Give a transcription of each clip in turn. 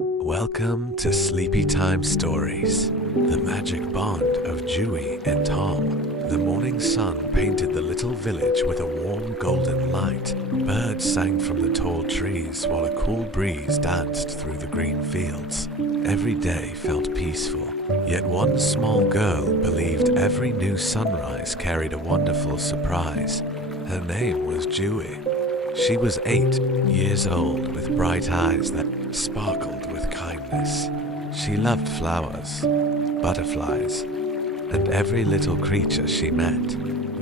Welcome to Sleepy Time Stories, the magic bond of Jui and Tom. The morning sun painted the little village with a warm golden light. Birds sang from the tall trees while a cool breeze danced through the green fields. Every day felt peaceful, yet one small girl believed every new sunrise carried a wonderful surprise. Her name was Jui. She was 8 years old with bright eyes that sparkled with kindness. She loved flowers, butterflies, and every little creature she met.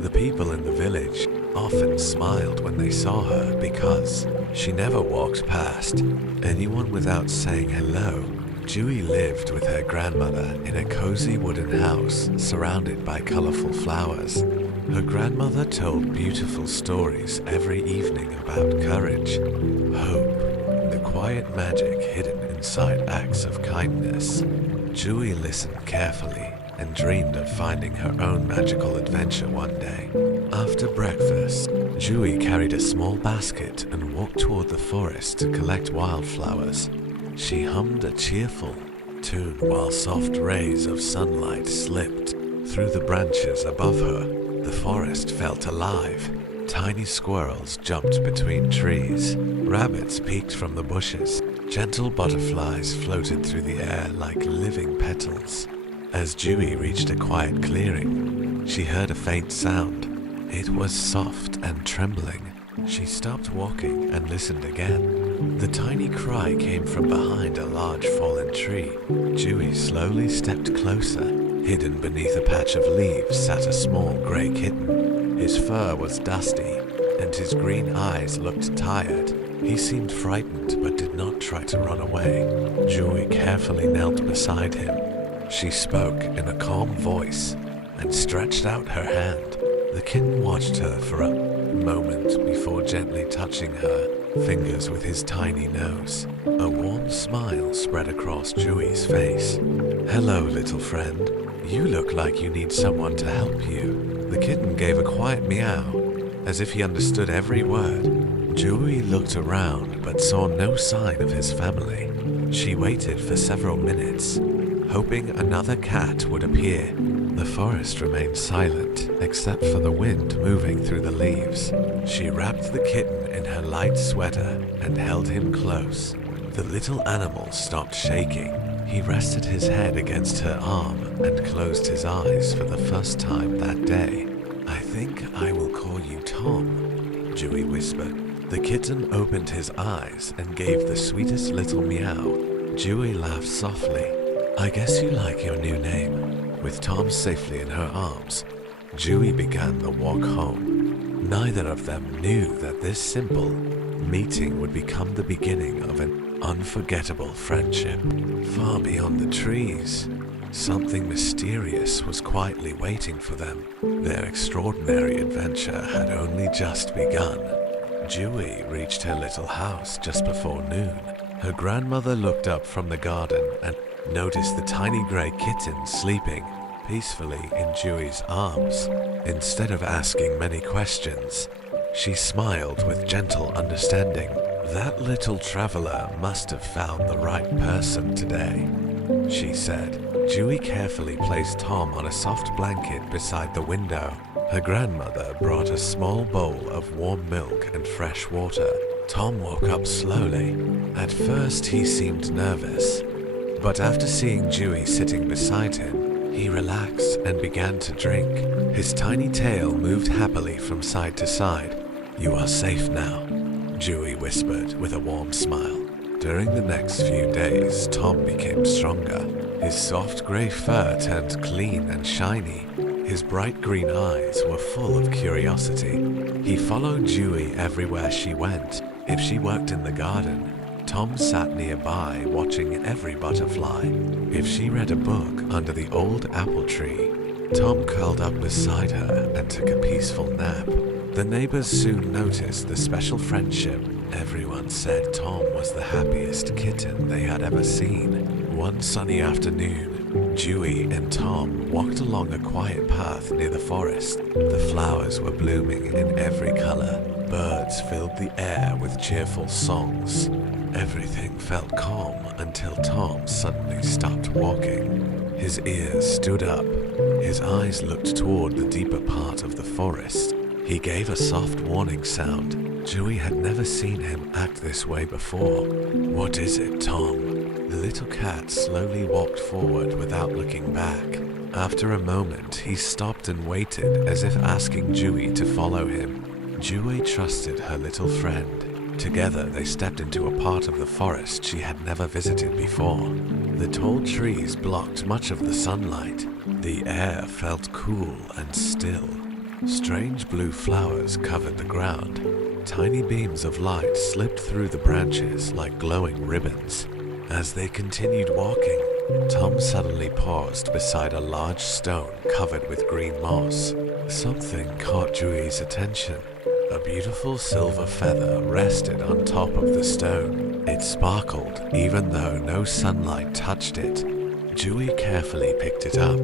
The people in the village often smiled when they saw her because she never walked past anyone without saying hello. Jui lived with her grandmother in a cozy wooden house surrounded by colorful flowers. Her grandmother told beautiful stories every evening about courage, hope, and the quiet magic hidden inside acts of kindness. Jui listened carefully and dreamed of finding her own magical adventure one day. After breakfast, Jui carried a small basket and walked toward the forest to collect wildflowers. She hummed a cheerful tune while soft rays of sunlight slipped through the branches above her. The forest felt alive. Tiny squirrels jumped between trees. Rabbits peeked from the bushes. Gentle butterflies floated through the air like living petals. As Jui reached a quiet clearing, she heard a faint sound. It was soft and trembling. She stopped walking and listened again. The tiny cry came from behind a large fallen tree. Jui slowly stepped closer. Hidden beneath a patch of leaves sat a small gray kitten. His fur was dusty, and his green eyes looked tired. He seemed frightened but did not try to run away. Jui carefully knelt beside him. She spoke in a calm voice and stretched out her hand. The kitten watched her for a moment before gently touching her fingers with his tiny nose. A warm smile spread across Jui's face. "Hello, little friend. You look like you need someone to help you." The kitten gave a quiet meow, as if he understood every word. Jui looked around but saw no sign of his family. She waited for several minutes, hoping another cat would appear. The forest remained silent, except for the wind moving through the leaves. She wrapped the kitten in her light sweater and held him close. The little animal stopped shaking. He rested his head against her arm and closed his eyes for the first time that day. "I think I will call you Tom," Jui whispered. The kitten opened his eyes and gave the sweetest little meow. Jui laughed softly. "I guess you like your new name." With Tom safely in her arms, Jui began the walk home. Neither of them knew that this simple meeting would become the beginning of an unforgettable friendship. Far beyond the trees, something mysterious was quietly waiting for them. Their extraordinary adventure had only just begun. Jui reached her little house just before noon. Her grandmother looked up from the garden and noticed the tiny gray kitten sleeping peacefully in Jui's arms. Instead of asking many questions, she smiled with gentle understanding. "That little traveler must have found the right person today," she said. Jui carefully placed Tom on a soft blanket beside the window. Her grandmother brought a small bowl of warm milk and fresh water. Tom woke up slowly. At first he seemed nervous, but after seeing Jui sitting beside him, he relaxed and began to drink. His tiny tail moved happily from side to side. "You are safe now," Jui whispered with a warm smile. During the next few days, Tom became stronger. His soft gray fur turned clean and shiny. His bright green eyes were full of curiosity. He followed Jui everywhere she went. If she worked in the garden, Tom sat nearby watching every butterfly. If she read a book under the old apple tree, Tom curled up beside her and took a peaceful nap. The neighbors soon noticed the special friendship. Everyone said Tom was the happiest kitten they had ever seen. One sunny afternoon, Jui and Tom walked along a quiet path near the forest. The flowers were blooming in every color. Birds filled the air with cheerful songs. Everything felt calm until Tom suddenly stopped walking. His ears stood up. His eyes looked toward the deeper part of the forest. He gave a soft warning sound. Jui had never seen him act this way before. "What is it, Tom?" The little cat slowly walked forward without looking back. After a moment, he stopped and waited as if asking Jui to follow him. Jui trusted her little friend. Together, they stepped into a part of the forest she had never visited before. The tall trees blocked much of the sunlight. The air felt cool and still. Strange blue flowers covered the ground. Tiny beams of light slipped through the branches like glowing ribbons. As they continued walking, Tom suddenly paused beside a large stone covered with green moss. Something caught Jui's attention. A beautiful silver feather rested on top of the stone. It sparkled even though no sunlight touched it. Jui carefully picked it up.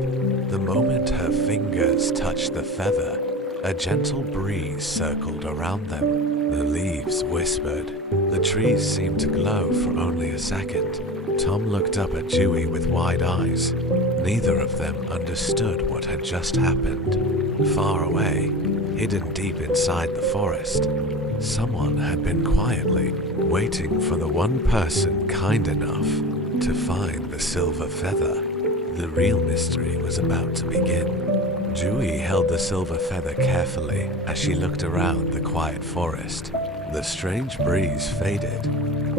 The moment her fingers touched the feather, a gentle breeze circled around them. The leaves whispered. The trees seemed to glow for only a second. Tom looked up at Jui with wide eyes. Neither of them understood what had just happened. Far away, hidden deep inside the forest, someone had been quietly waiting for the one person kind enough to find the silver feather. The real mystery was about to begin. Jui held the silver feather carefully as she looked around the quiet forest. The strange breeze faded,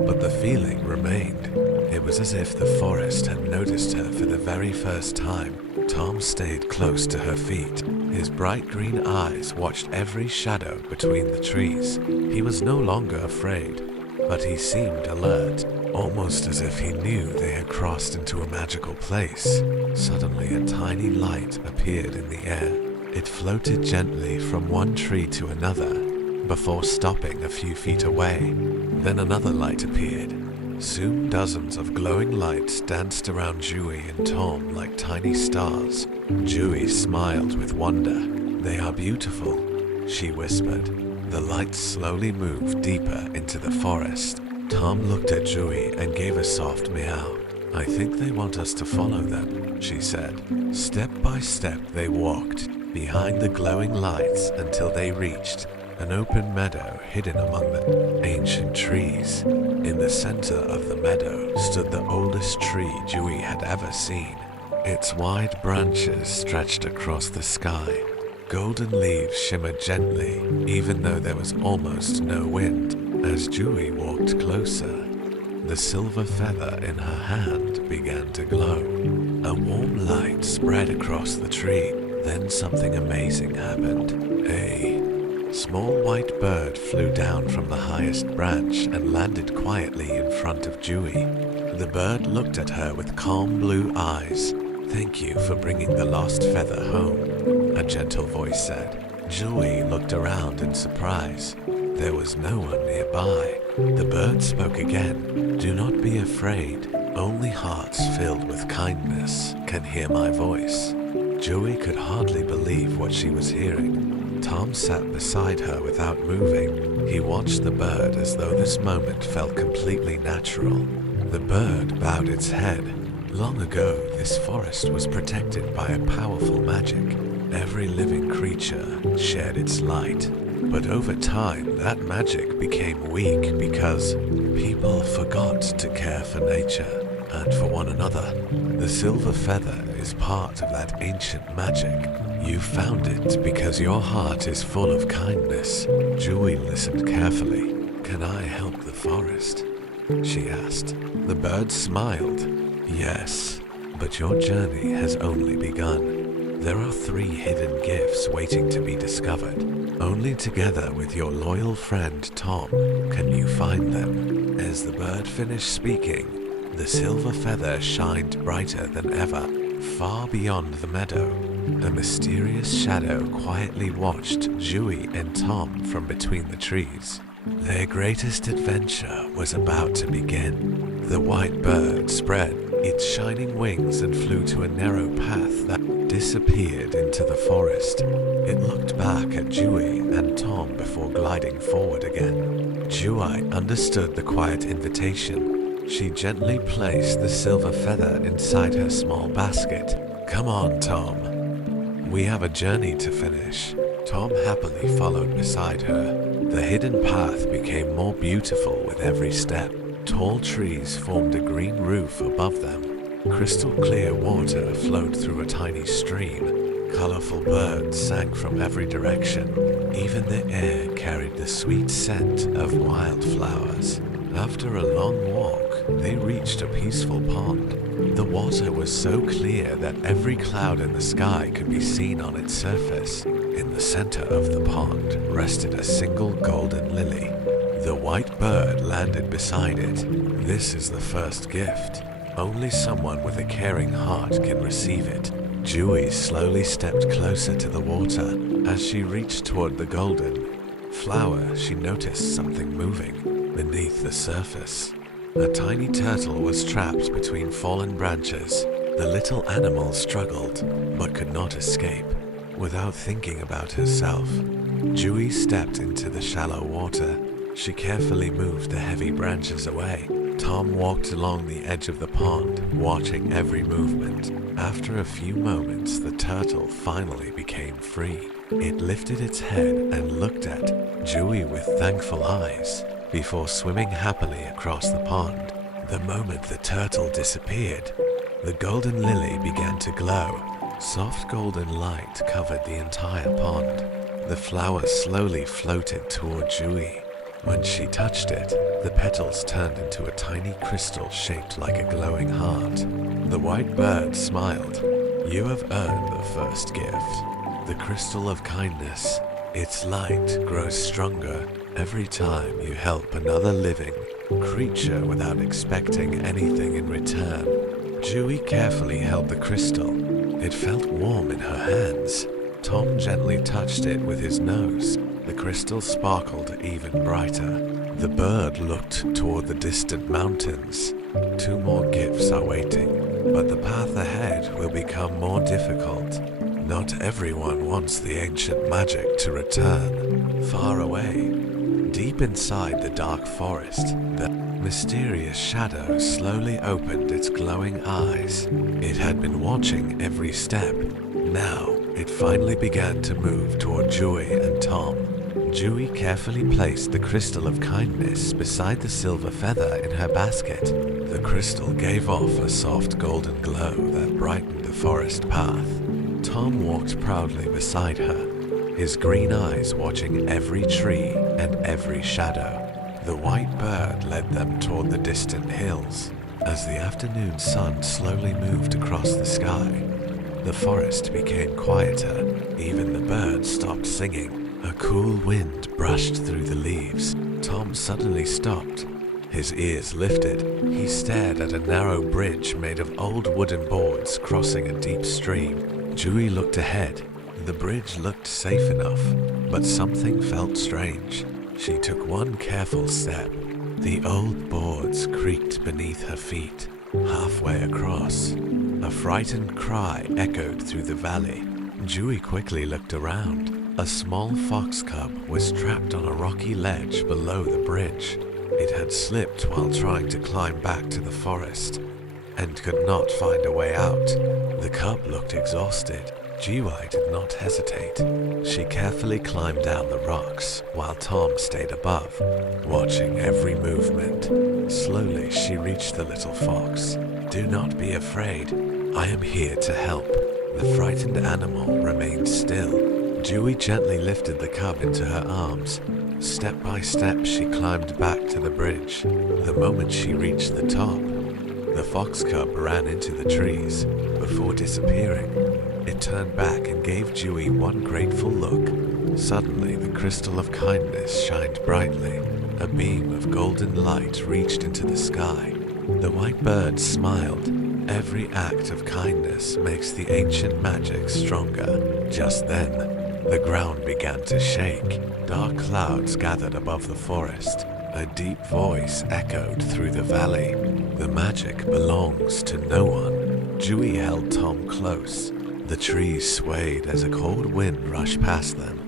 but the feeling remained. It was as if the forest had noticed her for the very first time. Tom stayed close to her feet. His bright green eyes watched every shadow between the trees. He was no longer afraid, but he seemed alert, almost as if he knew they had crossed into a magical place. Suddenly, a tiny light appeared in the air. It floated gently from one tree to another, before stopping a few feet away. Then another light appeared. Soon dozens of glowing lights danced around Jui and Tom like tiny stars. Jui smiled with wonder. "They are beautiful," she whispered. The lights slowly moved deeper into the forest. Tom looked at Jui and gave a soft meow. "I think they want us to follow them," she said. Step by step they walked behind the glowing lights until they reached an open meadow hidden among the ancient trees. In the center of the meadow stood the oldest tree Jui had ever seen. Its wide branches stretched across the sky. Golden leaves shimmered gently, even though there was almost no wind. As Jui walked closer, the silver feather in her hand began to glow. A warm light spread across the tree. Then something amazing happened. A small white bird flew down from the highest branch and landed quietly in front of Jui. The bird looked at her with calm blue eyes. "Thank you for bringing the lost feather home," a gentle voice said. Jui looked around in surprise. There was no one nearby. The bird spoke again. "Do not be afraid. Only hearts filled with kindness can hear my voice." Jui could hardly believe what she was hearing. Tom sat beside her without moving. He watched the bird as though this moment felt completely natural. The bird bowed its head. Long ago, this forest was protected by a powerful magic. Every living creature shared its light. But over time, that magic became weak because people forgot to care for nature and for one another. The silver feather is part of that ancient magic. You found it because your heart is full of kindness. Jui listened carefully. "Can I help the forest?" she asked. The bird smiled. "Yes, but your journey has only begun. There are 3 hidden gifts waiting to be discovered. Only together with your loyal friend Tom can you find them." As the bird finished speaking, the silver feather shined brighter than ever. Far beyond the meadow, a mysterious shadow quietly watched Jui and Tom from between the trees. Their greatest adventure was about to begin. The white bird spread its shining wings and flew to a narrow path that disappeared into the forest. It looked back at Jui and Tom before gliding forward again. Jui understood the quiet invitation. She gently placed the silver feather inside her small basket. "Come on, Tom. We have a journey to finish." Tom happily followed beside her. The hidden path became more beautiful with every step. Tall trees formed a green roof above them. Crystal clear water flowed through a tiny stream. Colorful birds sang from every direction. Even the air carried the sweet scent of wildflowers. After a long walk, they reached a peaceful pond. The water was so clear that every cloud in the sky could be seen on its surface. In the center of the pond rested a single golden lily. The white bird landed beside it. "This is the first gift. Only someone with a caring heart can receive it." Jui slowly stepped closer to the water. As she reached toward the golden flower, she noticed something moving beneath the surface. A tiny turtle was trapped between fallen branches. The little animal struggled, but could not escape. Without thinking about herself, Jui stepped into the shallow water. She carefully moved the heavy branches away. Tom walked along the edge of the pond, watching every movement. After a few moments, the turtle finally became free. It lifted its head and looked at Jui with thankful eyes before swimming happily across the pond. The moment the turtle disappeared, the golden lily began to glow. Soft golden light covered the entire pond. The flower slowly floated toward Jui. When she touched it, the petals turned into a tiny crystal shaped like a glowing heart. The white bird smiled. "You have earned the first gift, the crystal of kindness. Its light grows stronger every time you help another living creature without expecting anything in return." Jui carefully held the crystal. It felt warm in her hands. Tom gently touched it with his nose. The crystal sparkled even brighter. The bird looked toward the distant mountains. "Two more gifts are waiting, but the path ahead will become more difficult. Not everyone wants the ancient magic to return." Far away, deep inside the dark forest, the mysterious shadow slowly opened its glowing eyes. It had been watching every step. Now, it finally began to move toward Jui and Tom. Jui carefully placed the crystal of kindness beside the silver feather in her basket. The crystal gave off a soft golden glow that brightened the forest path. Tom walked proudly beside her, his green eyes watching every tree and every shadow. The white bird led them toward the distant hills. As the afternoon sun slowly moved across the sky, the forest became quieter. Even the birds stopped singing. A cool wind brushed through the leaves. Tom suddenly stopped. His ears lifted. He stared at a narrow bridge made of old wooden boards crossing a deep stream. Jui looked ahead. The bridge looked safe enough, but something felt strange. She took one careful step. The old boards creaked beneath her feet. Halfway across, a frightened cry echoed through the valley. Jui quickly looked around. A small fox cub was trapped on a rocky ledge below the bridge. It had slipped while trying to climb back to the forest and could not find a way out. The cub looked exhausted. Jui did not hesitate. She carefully climbed down the rocks while Tom stayed above, watching every movement. Slowly she reached the little fox. "Do not be afraid. I am here to help." The frightened animal remained still. Jui gently lifted the cub into her arms. Step by step, she climbed back to the bridge. The moment she reached the top, the fox cub ran into the trees before disappearing. It turned back and gave Jui one grateful look. Suddenly, the crystal of kindness shined brightly. A beam of golden light reached into the sky. The white bird smiled. Every act of kindness makes the ancient magic stronger. Just then, the ground began to shake. Dark clouds gathered above the forest. A deep voice echoed through the valley. "The magic belongs to no one." Jui held Tom close. The trees swayed as a cold wind rushed past them.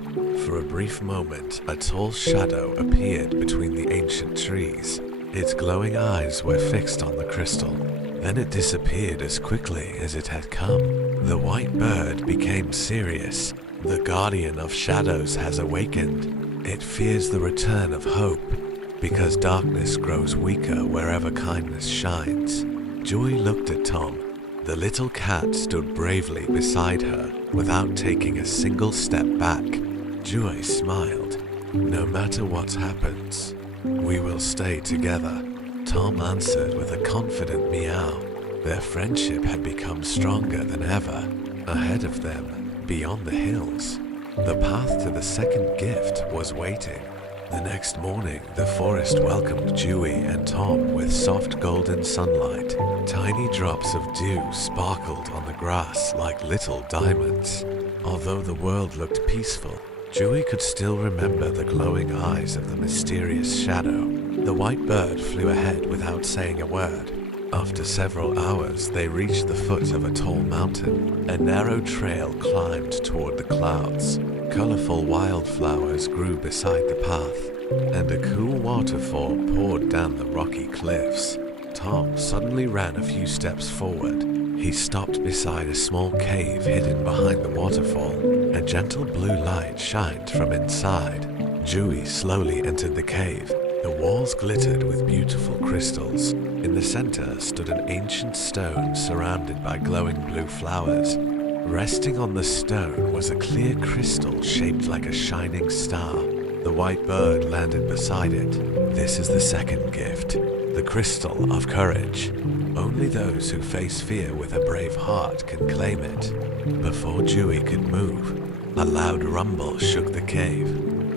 For a brief moment, a tall shadow appeared between the ancient trees. Its glowing eyes were fixed on the crystal. Then it disappeared as quickly as it had come. The white bird became serious. The guardian of shadows has awakened. It fears the return of hope, because darkness grows weaker wherever kindness shines. Jui looked at Tom. The little cat stood bravely beside her without taking a single step back. Jui smiled. No matter what happens, we will stay together. Tom answered with a confident meow. Their friendship had become stronger than ever. Ahead of them, beyond the hills, the path to the second gift was waiting. The next morning, the forest welcomed Jui and Tom with soft golden sunlight. Tiny drops of dew sparkled on the grass like little diamonds. Although the world looked peaceful, Jui could still remember the glowing eyes of the mysterious shadow. The white bird flew ahead without saying a word. After several hours, they reached the foot of a tall mountain. A narrow trail climbed toward the clouds. Colorful wildflowers grew beside the path, and a cool waterfall poured down the rocky cliffs. Tom suddenly ran a few steps forward. He stopped beside a small cave hidden behind the waterfall. A gentle blue light shined from inside. Jui slowly entered the cave. The walls glittered with beautiful crystals. In the center stood an ancient stone surrounded by glowing blue flowers. Resting on the stone was a clear crystal shaped like a shining star. The white bird landed beside it. This is the second gift, the crystal of courage. Only those who face fear with a brave heart can claim it. Before Jui could move, a loud rumble shook the cave.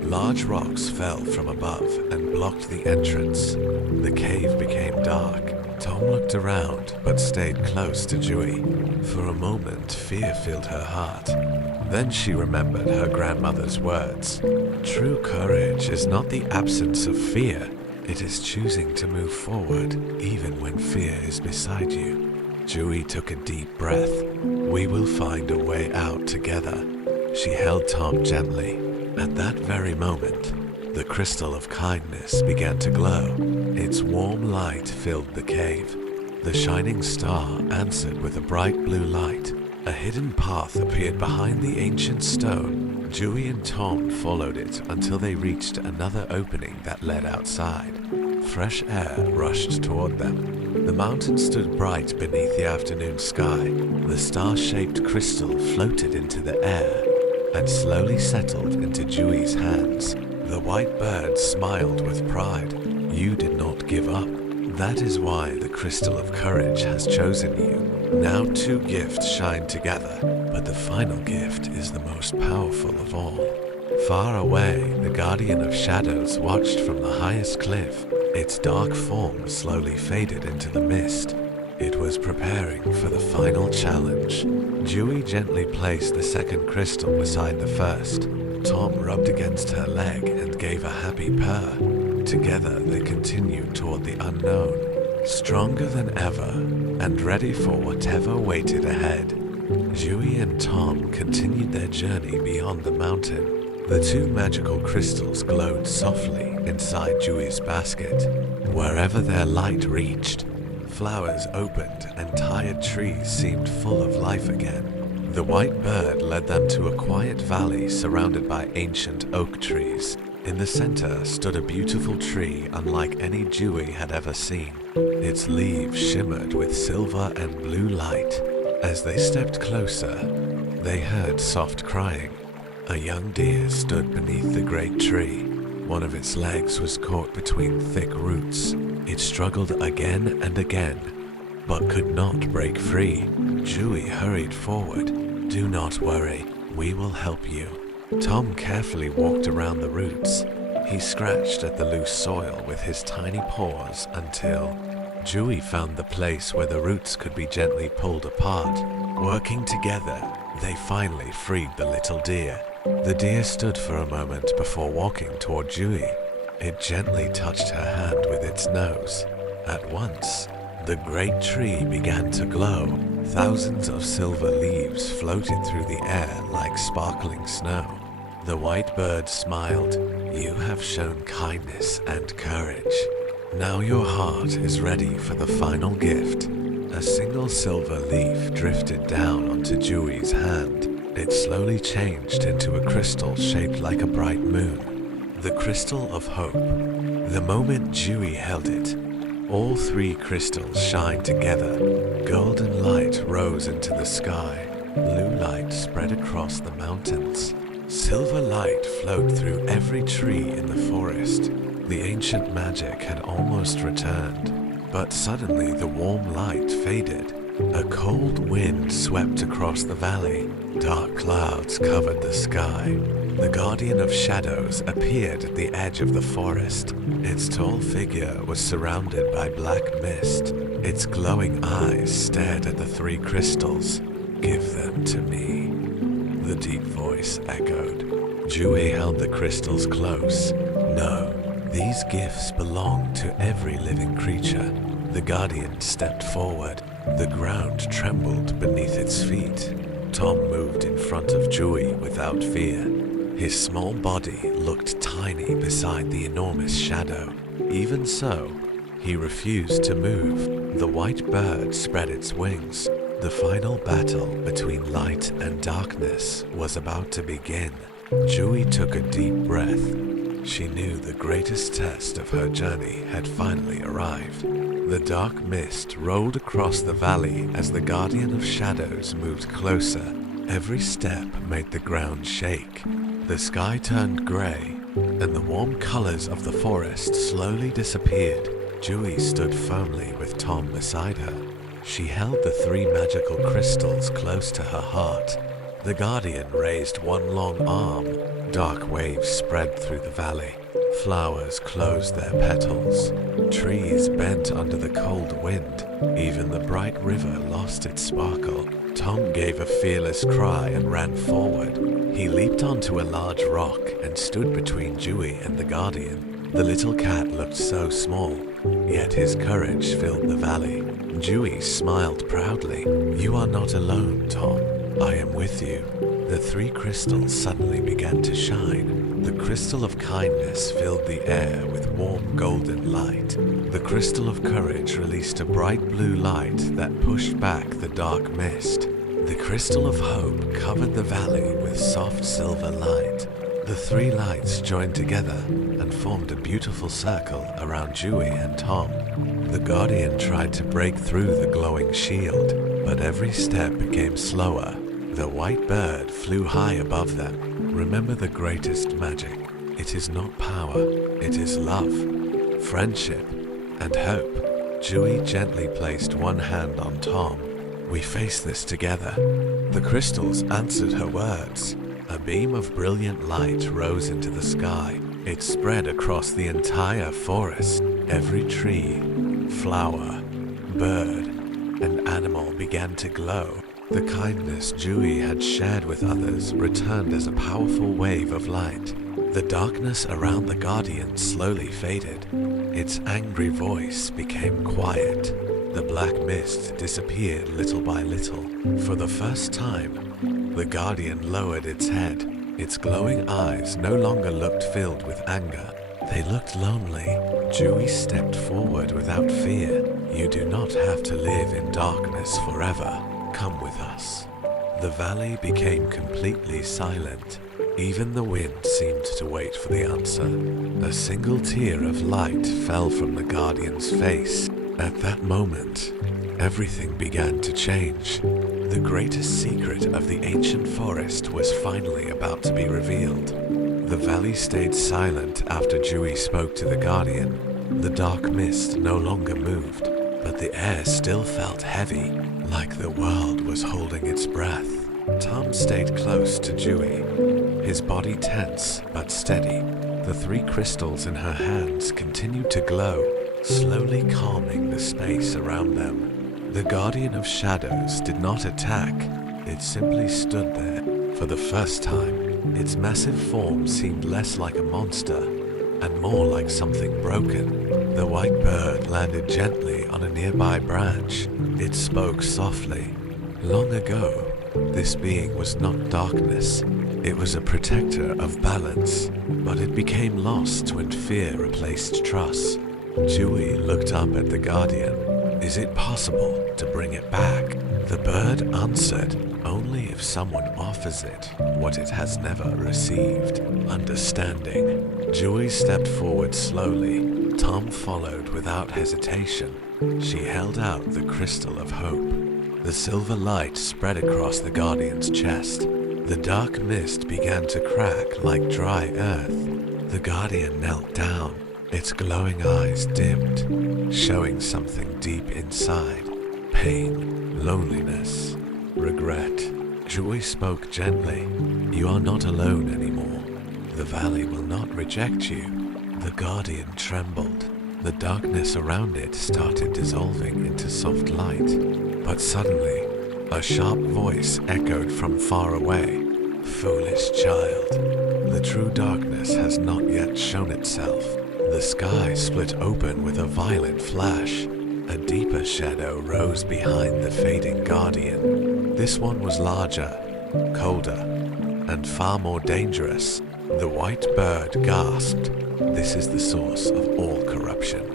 Large rocks fell from above and blocked the entrance. The cave became dark. Tom looked around but stayed close to Jui. For a moment, fear filled her heart. Then she remembered her grandmother's words. True courage is not the absence of fear. It is choosing to move forward even when fear is beside you. Jui took a deep breath. We will find a way out together. She held Tom gently. At that very moment, the crystal of kindness began to glow. Its warm light filled the cave. The shining star answered with a bright blue light. A hidden path appeared behind the ancient stone. Jui and Tom followed it until they reached another opening that led outside. Fresh air rushed toward them. The mountain stood bright beneath the afternoon sky. The star-shaped crystal floated into the air and slowly settled into Jui's hands. The white bird smiled with pride. You did not give up. That is why the crystal of courage has chosen you. Now 2 gifts shine together, but the final gift is the most powerful of all. Far away, the guardian of shadows watched from the highest cliff. Its dark form slowly faded into the mist. It was preparing for the final challenge. Jui gently placed the second crystal beside the first. Tom rubbed against her leg and gave a happy purr. Together they continued toward the unknown, stronger than ever and ready for whatever waited ahead. Jui and Tom continued their journey beyond the mountain. The 2 magical crystals glowed softly inside Jui's basket. Wherever their light reached, flowers opened and tired trees seemed full of life again. The white bird led them to a quiet valley surrounded by ancient oak trees. In the center stood a beautiful tree unlike any Jui had ever seen. Its leaves shimmered with silver and blue light. As they stepped closer, they heard soft crying. A young deer stood beneath the great tree. One of its legs was caught between thick roots. It struggled again and again, but could not break free. Jui hurried forward. Do not worry, we will help you. Tom carefully walked around the roots. He scratched at the loose soil with his tiny paws until Jui found the place where the roots could be gently pulled apart. Working together, they finally freed the little deer. The deer stood for a moment before walking toward Jui. It gently touched her hand with its nose. At once, the great tree began to glow. Thousands of silver leaves floated through the air like sparkling snow. The white bird smiled. You have shown kindness and courage. Now your heart is ready for the final gift. A single silver leaf drifted down onto Jui's hand. It slowly changed into a crystal shaped like a bright moon. The crystal of hope. The moment Jui held it, all three crystals shined together. Golden light rose into the sky. Blue light spread across the mountains. Silver light flowed through every tree in the forest. The ancient magic had almost returned, but suddenly the warm light faded. A cold wind swept across the valley. Dark clouds covered the sky. The Guardian of Shadows appeared at the edge of the forest. Its tall figure was surrounded by black mist. Its glowing eyes stared at the three crystals. Give them to me, the deep voice echoed. Jui held the crystals close. No, these gifts belong to every living creature. The Guardian stepped forward. The ground trembled beneath its feet. Tom moved in front of Jui without fear. His small body looked tiny beside the enormous shadow. Even so, he refused to move. The white bird spread its wings. The final battle between light and darkness was about to begin. Jui took a deep breath. She knew the greatest test of her journey had finally arrived. The dark mist rolled across the valley as the Guardian of Shadows moved closer. Every step made the ground shake. The sky turned grey, and the warm colors of the forest slowly disappeared. Jui stood firmly with Tom beside her. She held the three magical crystals close to her heart. The Guardian raised one long arm. Dark waves spread through the valley. Flowers closed their petals. Trees bent under the cold wind. Even the bright river lost its sparkle. Tom gave a fearless cry and ran forward. He leaped onto a large rock and stood between Jui and the Guardian. The little cat looked so small, yet his courage filled the valley. Jui smiled proudly. You are not alone, Tom. I am with you. The three crystals suddenly began to shine. The crystal of kindness filled the air with warm golden light. The crystal of courage released a bright blue light that pushed back the dark mist. The crystal of hope covered the valley with soft silver light. The three lights joined together and formed a beautiful circle around Jui and Tom. The Guardian tried to break through the glowing shield, but every step became slower. The white bird flew high above them. Remember the greatest magic. It is not power, it is love, friendship, and hope. Jui gently placed one hand on Tom. We face this together. The crystals answered her words. A beam of brilliant light rose into the sky. It spread across the entire forest. Every tree, flower, bird, and animal began to glow. The kindness Jui had shared with others returned as a powerful wave of light. The darkness around the Guardian slowly faded. Its angry voice became quiet. The black mist disappeared little by little. For the first time, the Guardian lowered its head. Its glowing eyes no longer looked filled with anger. They looked lonely. Jui stepped forward without fear. You do not have to live in darkness forever. Come with us. The valley became completely silent. Even the wind seemed to wait for the answer. A single tear of light fell from the Guardian's face. At that moment, everything began to change. The greatest secret of the ancient forest was finally about to be revealed. The valley stayed silent after Jui spoke to the Guardian. The dark mist no longer moved, but the air still felt heavy, like the world was holding its breath. Tom stayed close to Jui, his body tense but steady. The three crystals in her hands continued to glow, slowly calming the space around them. The Guardian of Shadows did not attack, it simply stood there. For the first time, its massive form seemed less like a monster and more like something broken. The white bird landed gently on a nearby branch. It spoke softly. Long ago, this being was not darkness. It was a protector of balance, but it became lost when fear replaced trust. Jui looked up at the guardian. Is it possible to bring it back? The bird answered, only if someone offers it what it has never received. Understanding. Jui stepped forward slowly. Tom followed without hesitation. She held out the crystal of hope. The silver light spread across the guardian's chest. The dark mist began to crack like dry earth. The guardian knelt down. Its glowing eyes dimmed, showing something deep inside. Pain, loneliness, regret. Jui spoke gently. You are not alone anymore. The valley will not reject you. The guardian trembled. The darkness around it started dissolving into soft light. But suddenly, a sharp voice echoed from far away. Foolish child, the true darkness has not yet shown itself. The sky split open with a violent flash. A deeper shadow rose behind the fading guardian. This one was larger, colder, and far more dangerous. The white bird gasped. This is the source of all corruption.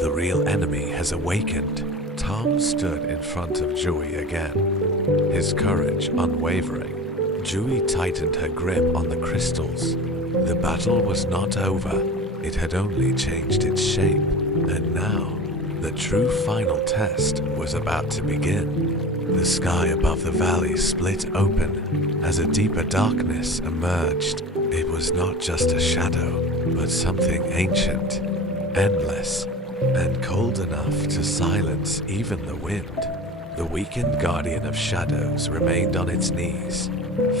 The real enemy has awakened. Tom stood in front of Jui again, his courage unwavering. Jui tightened her grip on the crystals. The battle was not over. It had only changed its shape. And now, the true final test was about to begin. The sky above the valley split open as a deeper darkness emerged. It was not just a shadow, but something ancient, endless, and cold enough to silence even the wind. The weakened guardian of shadows remained on its knees,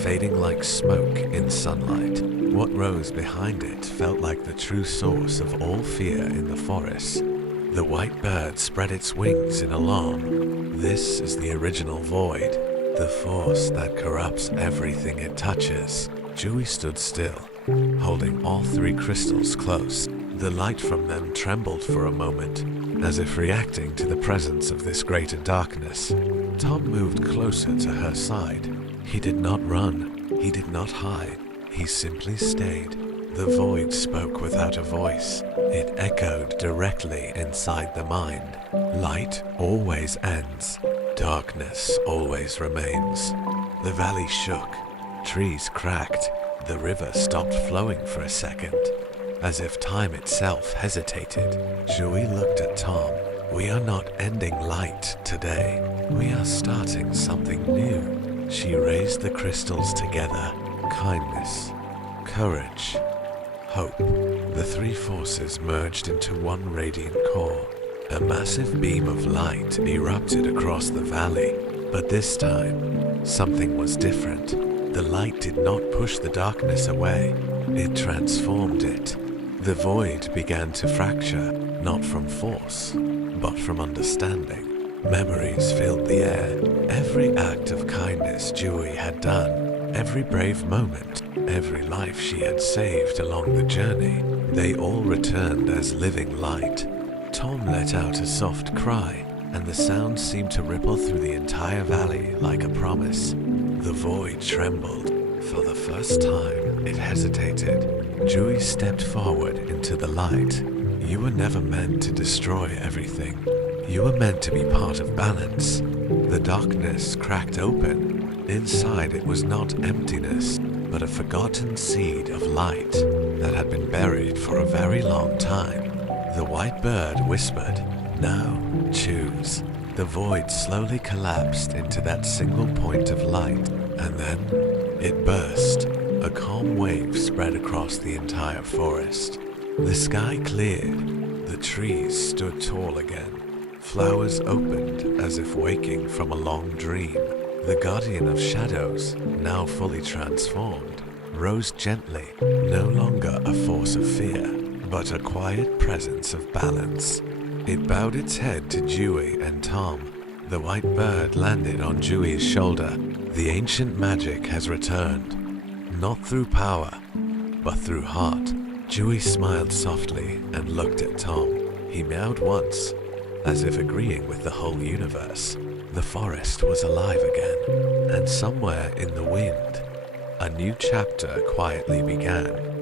fading like smoke in sunlight. What rose behind it felt like the true source of all fear in the forest. The white bird spread its wings in alarm. This is the original void, the force that corrupts everything it touches. Jui stood still, holding all three crystals close. The light from them trembled for a moment, as if reacting to the presence of this greater darkness. Tom moved closer to her side. He did not run. He did not hide. He simply stayed. The void spoke without a voice. It echoed directly inside the mind. Light always ends. Darkness always remains. The valley shook. Trees cracked. The river stopped flowing for a second, as if time itself hesitated. Jui looked at Tom. We are not ending light today. We are starting something new. She raised the crystals together. Kindness, courage, hope. The three forces merged into one radiant core. A massive beam of light erupted across the valley. But this time, something was different. The light did not push the darkness away. It transformed it. The void began to fracture, not from force, but from understanding. Memories filled the air. Every act of kindness Jui had done, every brave moment, every life she had saved along the journey, they all returned as living light. Tom let out a soft cry, and the sound seemed to ripple through the entire valley like a promise. The void trembled. For the first time, it hesitated. Jui stepped forward into the light. You were never meant to destroy everything. You were meant to be part of balance. The darkness cracked open. Inside it was not emptiness, but a forgotten seed of light that had been buried for a very long time. The white bird whispered, "Now, choose." The void slowly collapsed into that single point of light, and then it burst. A calm wave spread across the entire forest. The sky cleared. The trees stood tall again. Flowers opened as if waking from a long dream. The guardian of shadows, now fully transformed, rose gently, no longer a force of fear, but a quiet presence of balance. It bowed its head to Jui and Tom. The white bird landed on Jui's shoulder. The ancient magic has returned, not through power, but through heart. Jui smiled softly and looked at Tom. He meowed once, As if agreeing with the whole universe, the forest was alive again, and somewhere in the wind, a new chapter quietly began.